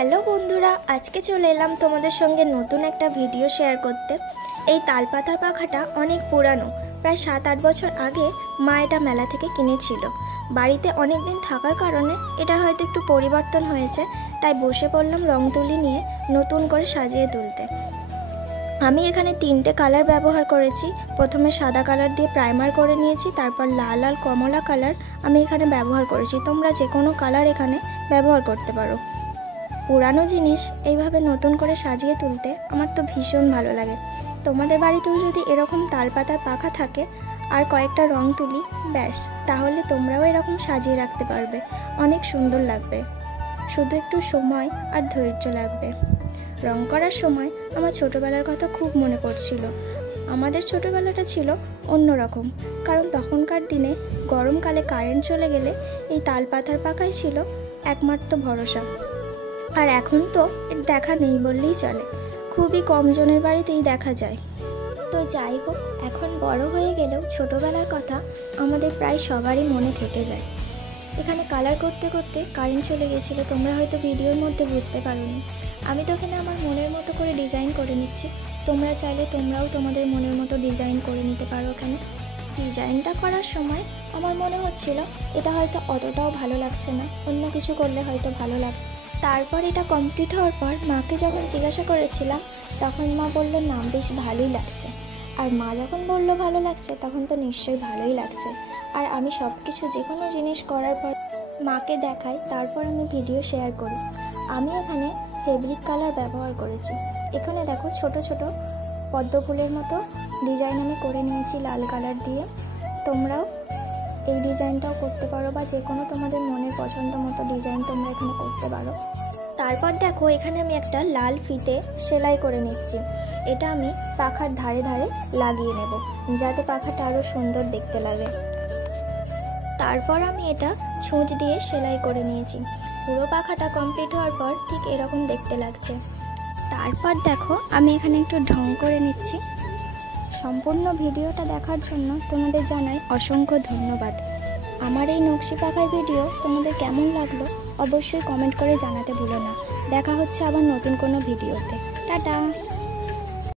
Hello বন্ধুরা, আজকে চলে এলাম তোমাদের সঙ্গে নতুন একটা ভিডিও শেয়ার করতে। এই তালপাতার পাখাটা অনেক পুরানো, প্রায় 7-8 বছর আগে মা এটা মেলা থেকে কিনেছিল। বাড়িতে অনেক দিন থাকার কারণে এটা হয়তো একটু পরিবর্তন হয়েছে, তাই বসে পড়লাম রং তুলি নিয়ে নতুন করে সাজিয়ে তুলতে। আমি এখানে 3টে কালার ব্যবহার করেছি। প্রথমে সাদা কালার দিয়ে প্রাইমার করে নিয়েছি, তারপর লাল আর কমলা কালার আমি এখানে ব্যবহার করেছি। তোমরা যে কোনো কালার এখানে ব্যবহার করতে পারো। পুরানো জিনিস এইভাবে নতুন করে সাজিয়ে তুলতে আমার তো ভীষণ ভালো লাগে। তোমাদের বাড়িতেও যদি এরকম তালপাতার পাখা থাকে আর কয়েকটা রং তুলি, ব্যাস, তাহলে তোমরাও এরকম সাজিয়ে রাখতে পারবে। অনেক সুন্দর লাগবে, শুধু একটু সময় আর ধৈর্য লাগবে। রং করার সময় আমার ছোটোবেলার কথা খুব মনে পড়ছিল। আমাদের ছোটোবেলাটা ছিল অন্যরকম, কারণ তখনকার দিনে গরমকালে কারেন্ট চলে গেলে এই তালপাতার পাখাই ছিল একমাত্র ভরসা। আর এখন তো এর দেখা নেই বললেই চলে, খুবই কম জনের বাড়িতেই দেখা যায়। তো যাই হোক, এখন বড় হয়ে গেলেও ছোটোবেলার কথা আমাদের প্রায় সবারই মনে থেকে যায়। এখানে কালার করতে করতে কারেন্ট চলে গেছিলো, তোমরা হয়তো ভিডিওর মধ্যে বুঝতে পারোনি। আমি তো এখানে আমার মনের মতো করে ডিজাইন করে নিচ্ছি। তোমরা চাইলে তোমরাও তোমাদের মনের মতো ডিজাইন করে নিতে পারো। এখানে ডিজাইনটা করার সময় আমার মনে হচ্ছিল এটা হয়তো অতটাও ভালো লাগছে না, অন্য কিছু করলে হয়তো ভালো লাগবে। তারপর এটা কমপ্লিট হওয়ার পর মাকে যখন জিজ্ঞাসা করেছিলাম, তখন মা বলল না, বেশ ভালোই লাগছে। আর মা যখন বললো ভালো লাগছে, তখন তো নিশ্চয়ই ভালোই লাগছে। আর আমি সব কিছু যে কোনো জিনিস করার পর মাকে দেখাই, তারপর আমি ভিডিও শেয়ার করি। আমি এখানে ফেব্রিক কালার ব্যবহার করেছি। এখানে দেখো ছোট ছোট পদ্ম ফুলের মতো ডিজাইন আমি করে নিয়েছি লাল কালার দিয়ে। তোমরাও এই ডিজাইনটাও করতে পারো, বা যে কোনো তোমাদের মনের পছন্দ মতো ডিজাইন তোমরা এখানে করতে পারো। তারপর দেখো এখানে আমি একটা লাল ফিতে সেলাই করে নিচ্ছি। এটা আমি পাখার ধারে ধারে লাগিয়ে নেব, যাতে পাখাটা আরও সুন্দর দেখতে লাগে। তারপর আমি এটা ছুঁচ দিয়ে সেলাই করে নিয়েছি। পুরো পাখাটা কমপ্লিট হওয়ার পর ঠিক এরকম দেখতে লাগছে। তারপর দেখো আমি এখানে একটু ঢং করে নিচ্ছি। সম্পূর্ণ ভিডিওটা দেখার জন্য তোমাদের জানাই অসংখ্য ধন্যবাদ। আমার এই নকশি পাখার ভিডিও তোমাদের কেমন লাগলো অবশ্যই কমেন্ট করে জানাতে ভুলো না। দেখা হচ্ছে আবার নতুন কোনো ভিডিওতে। টাটা।